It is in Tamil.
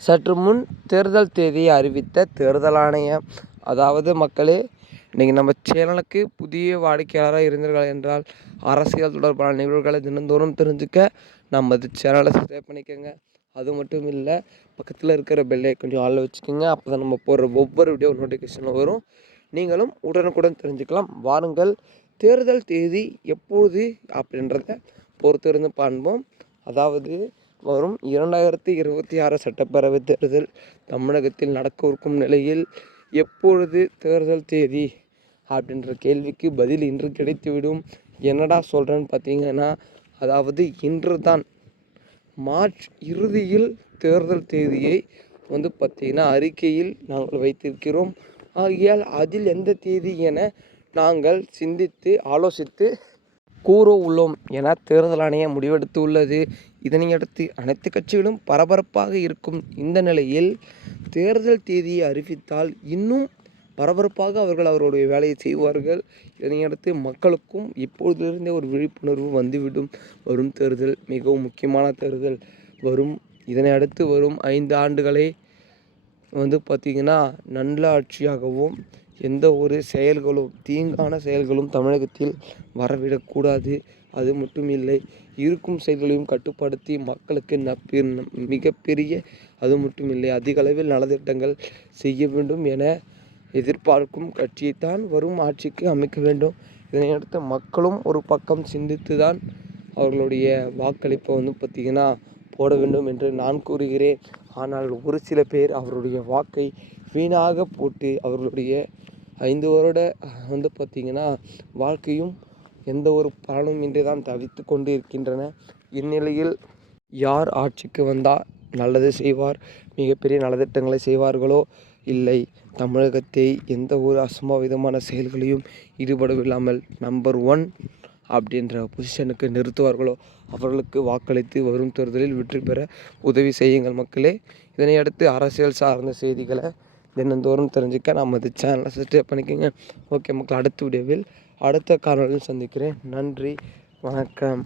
சற்று முன் தேர்தல் தேதியை அறிவித்த தேர்தல் ஆணையம். அதாவது மக்களே இன்றைக்கி நம்ம சேனலுக்கு புதிய வாடிக்கையாளராக இருந்தீர்கள் என்றால் அரசியல் தொடர்பான நிகழ்வுகளை தினந்தோறும் தெரிஞ்சுக்க நமது சேனலை சப்ஸ்கிரைப் பண்ணிக்கோங்க. அது மட்டும் இல்லை பக்கத்தில் இருக்கிற பெல்லை கொஞ்சம் ஆளில் வச்சுக்கோங்க. அப்போ தான் நம்ம போடுற ஒவ்வொரு வீடியோ நோட்டிஃபிகேஷனும் வரும். நீங்களும் உடனுக்குடன் தெரிஞ்சுக்கலாம். வாருங்கள் தேர்தல் தேதி எப்பொழுது அப்படின்றத பொறுத்திருந்து காண்போம் அதாவது வரும். இரண்டாயிரத்தி இருபத்தி ஆறு சட்டப்பேரவைத் தேர்தல் தமிழகத்தில் நடக்கவிருக்கும் நிலையில் எப்பொழுது தேர்தல் தேதி? அப்படின்ற கேள்விக்கு பதில் இன்று கிடைத்துவிடும். என்னடா சொல்கிறேன்னு பார்த்தீங்கன்னா அதாவது இன்று தான் மார்ச் இறுதியில் தேர்தல் தேதியை வந்து பார்த்திங்கன்னா அறிக்கையில் நாங்கள் வைத்திருக்கிறோம். ஆகையால் அதில் எந்த தேதி என நாங்கள் சிந்தித்து ஆலோசித்து கூற உள்ளோம் என தேர்தல் ஆணையம் முடிவெடுத்து உள்ளது இதனையடுத்து அனைத்து கட்சிகளும் பரபரப்பாக இருக்கும் இந்த நிலையில் தேர்தல் தேதியை அறிவித்தால் இன்னும் பரபரப்பாக அவர்கள் அவருடைய வேலையை செய்வார்கள். இதனையடுத்து மக்களுக்கும் இப்பொழுதிலிருந்தே ஒரு விழிப்புணர்வு வந்துவிடும். வரும் தேர்தல் மிகவும் முக்கியமான தேர்தல் வரும். இதனை அடுத்து வரும் ஐந்து ஆண்டுகளை வந்து பார்த்திங்கன்னா நல்ல ஆட்சியாகவும் எந்த ஒரு செயல்களும் தீங்கான செயல்களும் தமிழகத்தில் வரவிடக்கூடாது. அது மட்டும் இல்லை இருக்கும் செயல்களையும் கட்டுப்படுத்தி மக்களுக்கு நப்பி மிகப்பெரிய அது மட்டும் இல்லை அதிக அளவில் நலத்திட்டங்கள் செய்ய வேண்டும் என எதிர்பார்க்கும் கட்சியைத்தான் வரும் ஆட்சிக்கு அமைக்க வேண்டும். இதனையடுத்து மக்களும் ஒரு பக்கம் சிந்தித்து தான் அவர்களுடைய வாக்களிப்பை வந்து பார்த்திங்கன்னா போட வேண்டும் என்று நான் கூறுகிறேன். ஆனால் ஒரு சில பேர் அவருடைய வாக்கை வீணாக போட்டு அவர்களுடைய ஐந்து வருட வந்து பார்த்திங்கன்னா வாழ்க்கையும் எந்த ஒரு பலனும் இன்றி தான் தவித்து கொண்டு இருக்கின்றன இந்நிலையில் யார் ஆட்சிக்கு வந்தால் நல்லது செய்வார்? மிகப்பெரிய நலத்திட்டங்களை செய்வார்களோ? இல்லை. தமிழகத்தை எந்த ஒரு அசம்பாவிதமான செயல்களையும் ஈடுபடவில்லாமல் நம்பர் ஒன் அப்படின்ற பொசிஷனுக்கு நிறுத்துவார்களோ? அவர்களுக்கு வாக்களித்து வரும் தேர்தலில் வெற்றி பெற உதவி செய்யுங்கள் மக்களே. இதனை அடுத்து அரசியல் சார்ந்த செய்திகளை தினந்தோறும் தெரிஞ்சுக்க நமது சேனலை சப்ஸ்கிரைப் பண்ணிக்கோங்க. ஓகே மக்கள் அடுத்த வீடியோவில் அடுத்த காணொலியில் சந்திக்கிறேன். நன்றி வணக்கம்.